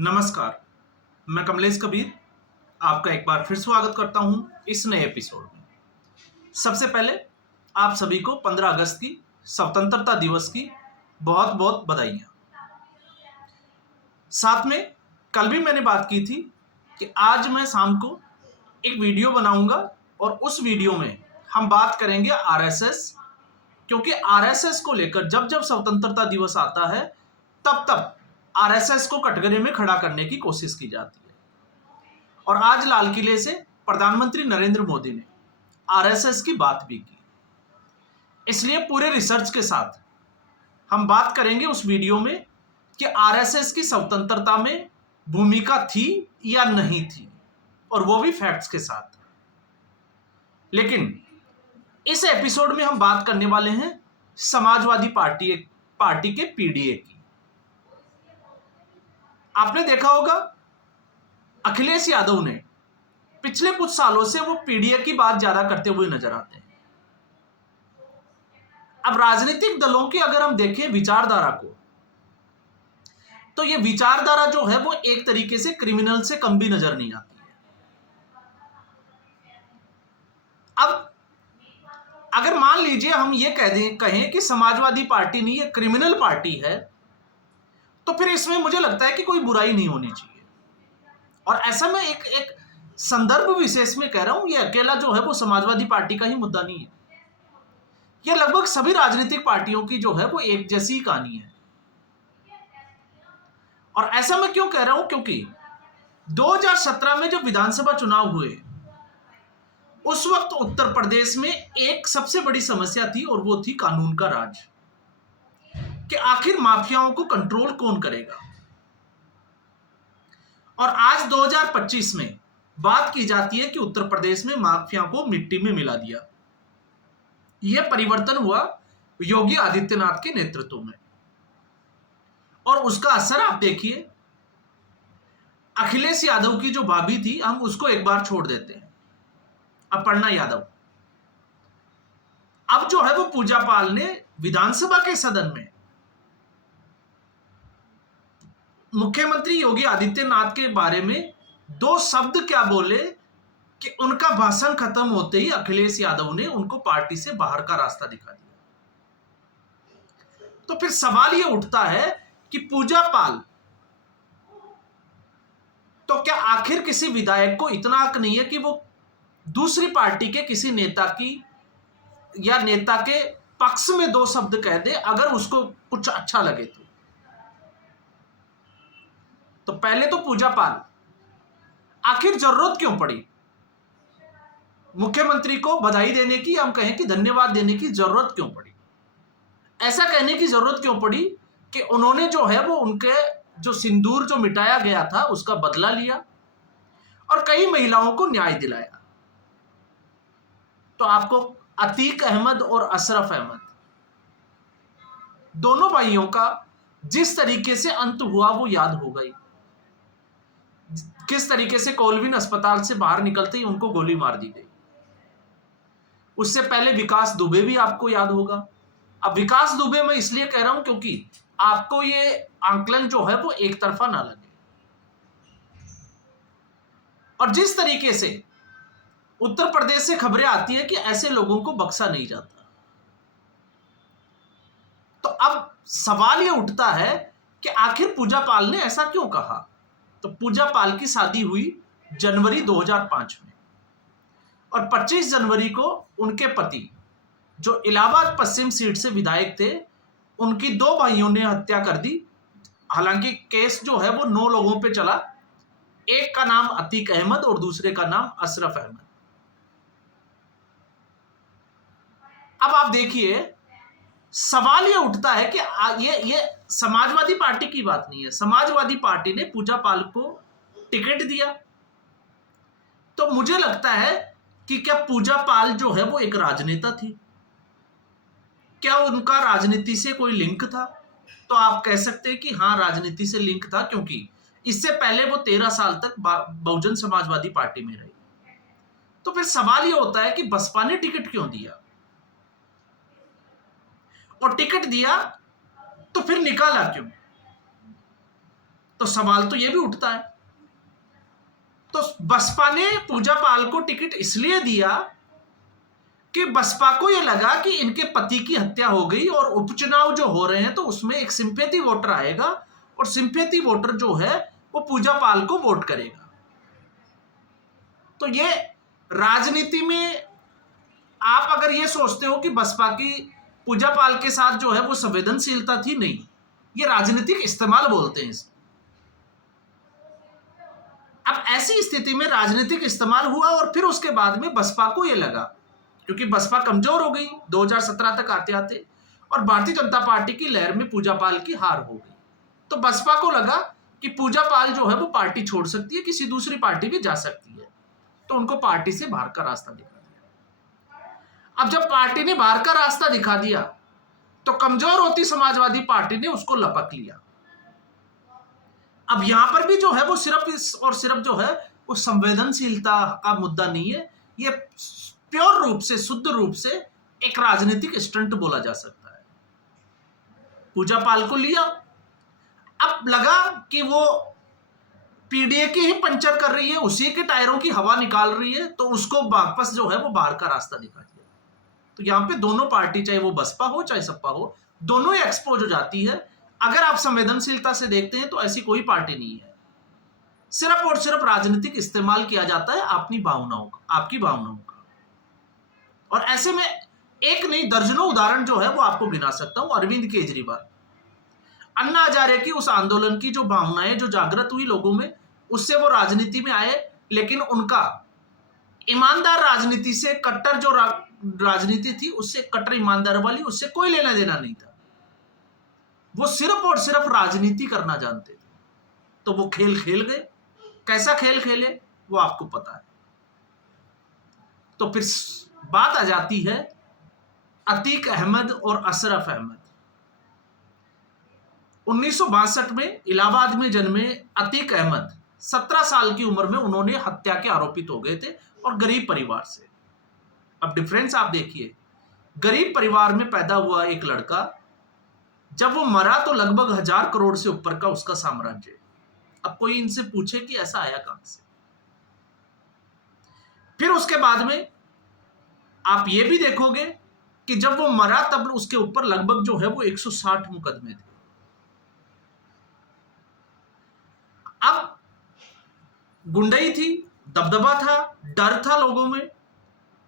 नमस्कार, मैं कमलेश कबीर आपका एक बार फिर स्वागत करता हूं इस नए एपिसोड में। सबसे पहले आप सभी को 15 अगस्त की स्वतंत्रता दिवस की बहुत बहुत बधाइयाँ। साथ में कल भी मैंने बात की थी कि आज मैं शाम को एक वीडियो बनाऊंगा और उस वीडियो में हम बात करेंगे आरएसएस, क्योंकि आरएसएस को लेकर जब जब स्वतंत्रता दिवस आता है तब तब आरएसएस को कटघरे में खड़ा करने की कोशिश की जाती है। और आज लाल किले से प्रधानमंत्री नरेंद्र मोदी ने आरएसएस की बात भी की। इसलिए पूरे रिसर्च के साथ हम बात करेंगे उस वीडियो में कि आरएसएस की स्वतंत्रता में भूमिका थी या नहीं थी, और वो भी फैक्ट्स के साथ। लेकिन इस एपिसोड में हम बात करने वाले हैं समाजवादी पार्टी के पीडीए की। आपने देखा होगा अखिलेश यादव ने पिछले कुछ सालों से वो पीडीए की बात ज्यादा करते हुए नजर आते हैं। अब राजनीतिक दलों की अगर हम देखें विचारधारा को, तो ये विचारधारा जो है वो एक तरीके से क्रिमिनल से कम भी नजर नहीं आती है। अब अगर मान लीजिए हम ये कहें कि समाजवादी पार्टी नहीं, ये क्रिमिनल पार्टी है, तो फिर इसमें मुझे लगता है कि कोई बुराई नहीं होनी चाहिए। और ऐसा मैं एक संदर्भ विशेष में कह रहा हूं, ये अकेला जो है वो समाजवादी पार्टी का ही मुद्दा नहीं है। ये लगभग सभी राजनीतिक पार्टियों की जो है वो एक जैसी कहानी है। और ऐसा मैं क्यों कह रहा हूं, क्योंकि 2017 में जब विधानसभा चुनाव हुए उस वक्त उत्तर प्रदेश में एक सबसे बड़ी समस्या थी, और वो थी कानून का राज, कि आखिर माफियाओं को कंट्रोल कौन करेगा। और आज 2025 में बात की जाती है कि उत्तर प्रदेश में माफिया को मिट्टी में मिला दिया। यह परिवर्तन हुआ योगी आदित्यनाथ के नेतृत्व में, और उसका असर आप देखिए। अखिलेश यादव की जो भाभी थी, हम उसको एक बार छोड़ देते हैं, अपर्णा यादव, अब जो है वो पूजा पाल ने विधानसभा के सदन में मुख्यमंत्री योगी आदित्यनाथ के बारे में दो शब्द क्या बोले कि उनका भाषण खत्म होते ही अखिलेश यादव ने उनको पार्टी से बाहर का रास्ता दिखा दिया। तो फिर सवाल यह उठता है कि पूजा पाल, तो क्या आखिर किसी विधायक को इतना हक नहीं है कि वो दूसरी पार्टी के किसी नेता की या नेता के पक्ष में दो शब्द कह दे अगर उसको कुछ अच्छा लगे तो पहले तो पूजा पाल, आखिर जरूरत क्यों पड़ी मुख्यमंत्री को बधाई देने की, हम कहें कि धन्यवाद देने की जरूरत क्यों पड़ी? ऐसा कहने की जरूरत क्यों पड़ी कि उन्होंने जो है वो उनके जो सिंदूर जो मिटाया गया था उसका बदला लिया और कई महिलाओं को न्याय दिलाया। तो आपको अतीक अहमद और अशरफ अहमद दोनों भाइयों का जिस तरीके से अंत हुआ वो याद हो गई। किस तरीके से कोलविन अस्पताल से बाहर निकलते ही उनको गोली मार दी गई। उससे पहले विकास दुबे भी आपको याद होगा। अब विकास दुबे मैं इसलिए कह रहा हूं क्योंकि आपको ये आंकलन जो है वो एक तरफा ना लगे। और जिस तरीके से उत्तर प्रदेश से खबरें आती है कि ऐसे लोगों को बख्शा नहीं जाता, तो अब सवाल यह उठता है कि आखिर पूजा पाल ने ऐसा क्यों कहा। तो पूजा पाल की शादी हुई जनवरी 2005 में, और 25 जनवरी को उनके पति जो इलाहाबाद पश्चिम सीट से विधायक थे, उनकी दो भाइयों ने हत्या कर दी। हालांकि केस जो है वो 9 लोगों पे चला, एक का नाम अतीक अहमद और दूसरे का नाम अशरफ अहमद। अब आप देखिए, सवाल ये उठता है कि ये समाजवादी पार्टी की बात नहीं है। समाजवादी पार्टी ने पूजा पाल को टिकट दिया, तो मुझे लगता है कि क्या पूजा पाल जो है वो एक राजनेता थी? क्या उनका राजनीति से कोई लिंक था? तो आप कह सकते हैं कि हाँ, राजनीति से लिंक था, क्योंकि इससे पहले वो 13 साल तक बहुजन समाजवादी पार्टी में रही। तो फिर सवाल ये होता है कि बसपा ने टिकट क्यों दिया, और टिकट दिया तो फिर निकाला क्यों? तो सवाल तो ये भी उठता है, तो बसपा ने पूजा पाल को टिकट इसलिए दिया कि बसपा को यह लगा कि इनके पति की हत्या हो गई और उपचुनाव जो हो रहे हैं तो उसमें एक सिंपैथी वोटर आएगा और सिंपैथी वोटर जो है वो पूजा पाल को वोट करेगा। तो ये राजनीति में आप अगर ये सोचते हो कि बसपा की पूजा पाल के साथ जो है वो संवेदनशीलता थी, नहीं, ये राजनीतिक इस्तेमाल बोलते हैं इसको। अब ऐसी स्थिति में राजनीतिक इस्तेमाल हुआ और फिर उसके बाद में बसपा को यह लगा, क्योंकि बसपा कमजोर हो गई 2017 तक आते आते और भारतीय जनता पार्टी की लहर में पूजा पाल की हार हो गई, तो बसपा को लगा कि पूजा पाल जो है वो पार्टी छोड़ सकती है, किसी दूसरी पार्टी भी जा सकती है, तो उनको पार्टी से बाहर का रास्ता दिखा दिया। अब जब पार्टी ने बाहर का रास्ता दिखा दिया तो कमजोर होती समाजवादी पार्टी ने उसको लपक लिया। अब यहां पर भी जो है वो सिर्फ जो है वो संवेदनशीलता का मुद्दा नहीं है, ये प्योर रूप से, शुद्ध रूप से एक राजनीतिक स्टंट बोला जा सकता है। पूजा पाल को लिया, अब लगा कि वो पीडीए की ही पंचर कर रही है, उसी के टायरों की हवा निकाल रही है, तो उसको वापस जो है वो बाहर का रास्ता दिखा दिया। तो यहां पे दोनों पार्टी, चाहे वो बसपा हो चाहे सपा हो, दोनों ही एक्सपोज हो जाती है। अगर आप संवेदनशीलता से देखते हैं तो ऐसी कोई पार्टी नहीं है, सिर्फ और सिर्फ राजनीतिक इस्तेमाल किया जाता है अपनी भावनाओं का, आपकी भावनाओं का। और ऐसे में एक नहीं दर्जनों उदाहरण जो है वो आपको गिना सकता हूं। अरविंद केजरीवाल, अन्ना हजारे की उस आंदोलन की जो भावनाएं जो जागृत हुई लोगों में, उससे वो राजनीति में आए, लेकिन उनका ईमानदार राजनीति से, कट्टर जो राजनीति थी उससे, कट्टर ईमानदार वाली, उससे कोई लेना देना नहीं था। वो सिर्फ और सिर्फ राजनीति करना जानते थे, तो वो खेल खेल गए। कैसा खेल खेले वो आपको पता है। तो फिर बात आ जाती है अतीक अहमद और अशरफ अहमद। 1962 में इलाहाबाद में जन्मे अतीक अहमद 17 साल की उम्र में उन्होंने हत्या के आरोपित हो गए थे और गरीब परिवार से। अब डिफरेंस आप देखिए, गरीब परिवार में पैदा हुआ एक लड़का, जब वो मरा तो लगभग 1000 करोड़ से ऊपर का उसका साम्राज्य। अब कोई इनसे पूछे कि ऐसा आया कहां से। फिर उसके बाद में आप ये भी देखोगे कि जब वो मरा तब उसके ऊपर लगभग जो है वो 160 मुकदमे थे। अब गुंडई थी, दबदबा था, डर था लोगों में,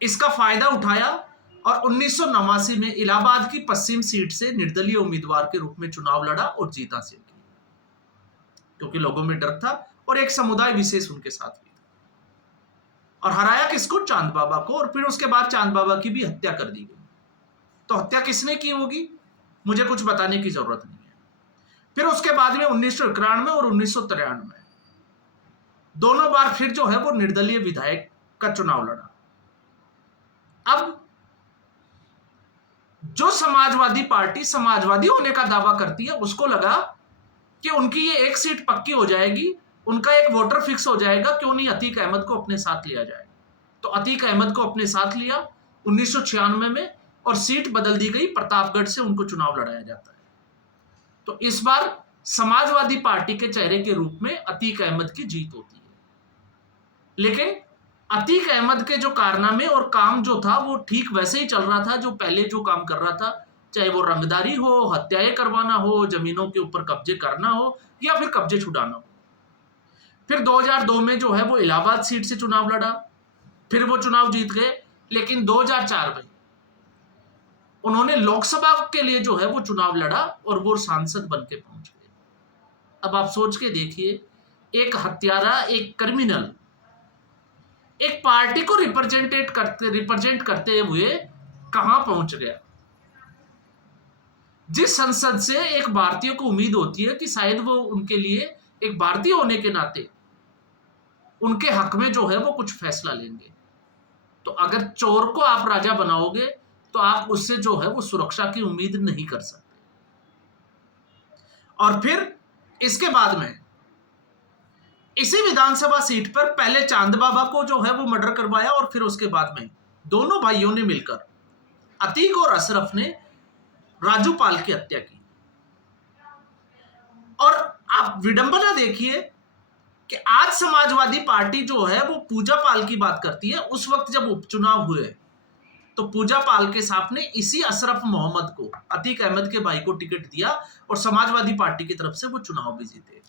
इसका फायदा उठाया और 1989 में इलाहाबाद की पश्चिम सीट से निर्दलीय उम्मीदवार के रूप में चुनाव लड़ा और जीत हासिल की, क्योंकि लोगों में डर था और एक समुदाय विशेष उनके साथ भी था। और हराया किसको? चांद बाबा को। और फिर उसके बाद चांद बाबा की भी हत्या कर दी गई। तो हत्या किसने की होगी मुझे कुछ बताने की जरूरत नहीं है। फिर उसके बाद में 1991 और 1993 दोनों बार फिर जो है वो निर्दलीय विधायक का चुनाव लड़ा। अब जो समाजवादी पार्टी समाजवादी होने का दावा करती है, उसको लगा कि उनकी ये एक सीट पक्की हो जाएगी, उनका एक वोटर फिक्स हो जाएगा, क्यों नहीं अतीक अहमद को अपने साथ लिया जाए। तो अतीक अहमद को अपने साथ लिया 1996 में और सीट बदल दी गई, प्रतापगढ़ से उनको चुनाव लड़ाया जाता है। तो इस बार समाजवादी पार्टी के चेहरे के रूप में अतीक अहमद की जीत होती है। लेकिन अतीक अहमद के जो कारनामे और काम जो था वो ठीक वैसे ही चल रहा था जो पहले जो काम कर रहा था, चाहे वो रंगदारी हो, हत्याएं करवाना हो, जमीनों के ऊपर कब्जे करना हो या फिर कब्जे छुड़ाना हो। फिर 2002 में जो है वो इलाहाबाद सीट से चुनाव लड़ा, फिर वो चुनाव जीत गए। लेकिन 2004 में उन्होंने लोकसभा के लिए जो है वो चुनाव लड़ा और वो सांसद बन के पहुंच गए। अब आप सोच के देखिए, एक हत्यारा, एक क्रिमिनल एक पार्टी को रिप्रेजेंट करते हुए कहां पहुंच गया। जिस संसद से एक भारतीय को उम्मीद होती है कि शायद वो उनके लिए एक भारतीय होने के नाते उनके हक में जो है वो कुछ फैसला लेंगे। तो अगर चोर को आप राजा बनाओगे तो आप उससे जो है वो सुरक्षा की उम्मीद नहीं कर सकते। और फिर इसके बाद में इसी विधानसभा सीट पर पहले चांद बाबा को जो है वो मर्डर करवाया और फिर उसके बाद में दोनों भाइयों ने मिलकर, अतीक और अशरफ ने, राजू पाल की हत्या की। और आप विडंबना देखिए कि आज समाजवादी पार्टी जो है वो पूजा पाल की बात करती है। उस वक्त जब उपचुनाव हुए तो पूजा पाल के साथ ने इसी अशरफ मोहम्मद को, अतीक अहमद के भाई को टिकट दिया और समाजवादी पार्टी की तरफ से वो चुनाव भी जीते।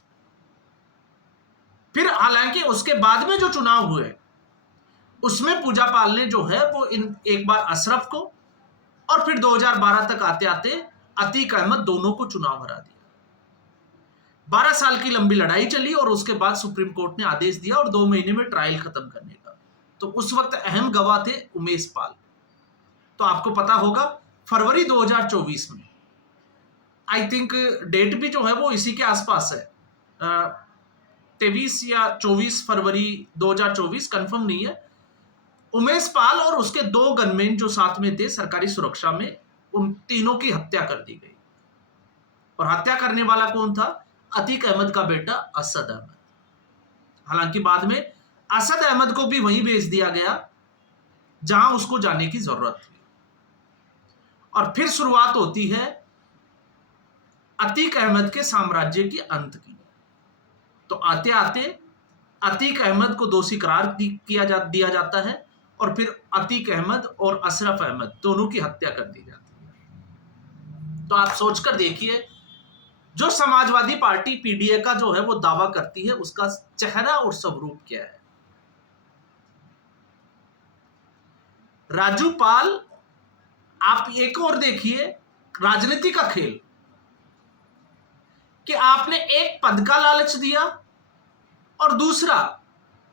फिर हालांकि उसके बाद में जो चुनाव हुए उसमें पूजा पाल ने जो है वो एक बार अशरफ को और फिर 2012 तक आते आते अतीक अहमद दोनों को चुनाव हरा दिया। 12 साल की लंबी लड़ाई चली और उसके बाद सुप्रीम कोर्ट ने आदेश दिया और 2 महीने में ट्रायल खत्म करने का। तो उस वक्त अहम गवाह थे उमेश पाल। तो आपको पता होगा फरवरी 2024 में, आई थिंक डेट भी जो है वो इसी के आसपास है, 23 या 24 फरवरी 2024, कंफर्म नहीं है। उमेश पाल और उसके 2 गनमैन जो साथ में थे सरकारी सुरक्षा में, उन तीनों की हत्या कर दी गई। और हत्या करने वाला कौन था? अतीक अहमद का बेटा असद अहमद। हालांकि बाद में असद अहमद को भी वहीं भेज दिया गया जहां उसको जाने की जरूरत थी। और फिर शुरुआत होती है अतीक अहमद के साम्राज्य की अंत की। तो आते आते अतीक अहमद को दोषी करार दिया जाता है और फिर अतीक अहमद और अशरफ अहमद दोनों की हत्या कर दी जाती है। तो आप सोचकर देखिए, जो समाजवादी पार्टी पीडीए का जो है वो दावा करती है, उसका चेहरा और स्वरूप क्या है। राजू पाल, आप एक और देखिए राजनीति का खेल कि आपने एक पद का लालच दिया और दूसरा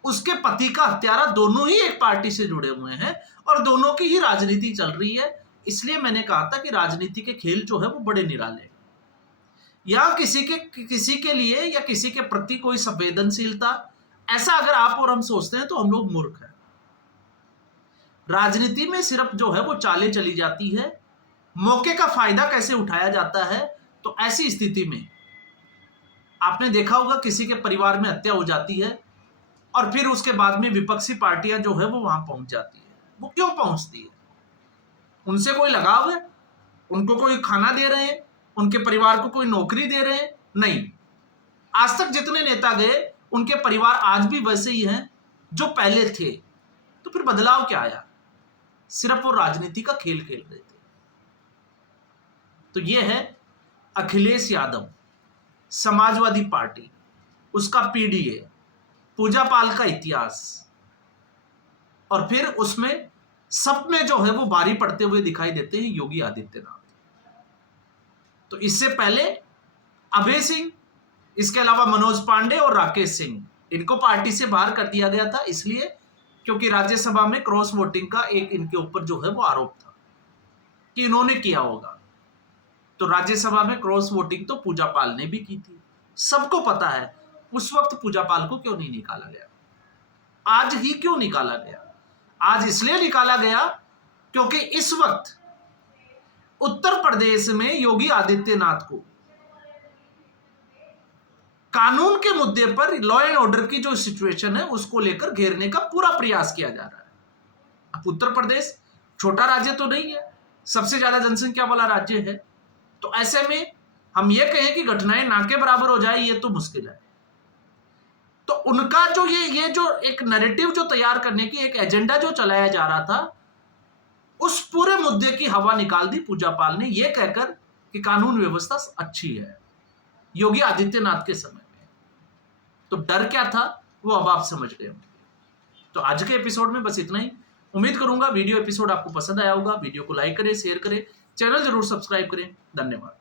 उसके पति का हत्यारा, दोनों ही एक पार्टी से जुड़े हुए हैं और दोनों की ही राजनीति चल रही है। इसलिए मैंने कहा था कि राजनीति के खेल जो है वो बड़े निराले, या किसी के लिए या किसी के प्रति कोई संवेदनशीलता, ऐसा अगर आप और हम सोचते हैं तो हम लोग मूर्ख हैं। राजनीति में सिर्फ जो है वो चालें चली जाती है, मौके का फायदा कैसे उठाया जाता है। तो ऐसी स्थिति में आपने देखा होगा किसी के परिवार में हत्या हो जाती है और फिर उसके बाद में विपक्षी पार्टियां जो है वो वहां पहुंच जाती है। वो क्यों पहुंचती है? उनसे कोई लगाव है? उनको कोई खाना दे रहे हैं? उनके परिवार को कोई नौकरी दे रहे हैं? नहीं। आज तक जितने नेता गए उनके परिवार आज भी वैसे ही हैं जो पहले थे। तो फिर बदलाव क्या आया? सिर्फ वो राजनीति का खेल खेल रहे थे। तो ये है अखिलेश यादव, समाजवादी पार्टी, उसका पीडीए, पूजा पाल का इतिहास, और फिर उसमें सब में जो है वो भारी पड़ते हुए दिखाई देते हैं योगी आदित्यनाथ। तो इससे पहले अभय सिंह, इसके अलावा मनोज पांडे और राकेश सिंह, इनको पार्टी से बाहर कर दिया गया था इसलिए क्योंकि राज्यसभा में क्रॉस वोटिंग का एक इनके ऊपर जो है वो आरोप था कि इन्होंने किया होगा। तो राज्यसभा में क्रॉस वोटिंग तो पूजा पाल ने भी की थी, सबको पता है। उस वक्त पूजा पाल को क्यों नहीं निकाला गया? आज ही क्यों निकाला गया? आज इसलिए निकाला गया क्योंकि इस वक्त उत्तर प्रदेश में योगी आदित्यनाथ को कानून के मुद्दे पर, लॉ एंड ऑर्डर की जो सिचुएशन है उसको लेकर घेरने का पूरा प्रयास किया जा रहा है। अब उत्तर प्रदेश छोटा राज्य तो नहीं है, सबसे ज्यादा जनसंख्या वाला राज्य है। तो ऐसे में हम ये कहें कि घटनाएं ना के बराबर हो जाए, ये तो मुश्किल है। तो उनका जो ये जो एक नैरेटिव जो तैयार करने की एक एजेंडा जो चलाया जा रहा था, उस पूरे मुद्दे की हवा निकाल दी पूजा पाल ने, ये कहकर कि कानून व्यवस्था अच्छी है योगी आदित्यनाथ के समय में। तो डर क्या था वो अब आप समझ गए होंगे। तो आज के एपिसोड में बस इतना ही। उम्मीद करूंगा वीडियो एपिसोड आपको पसंद आया होगा। वीडियो को लाइक करें, शेयर करें, चैनल जरूर सब्सक्राइब करें। धन्यवाद।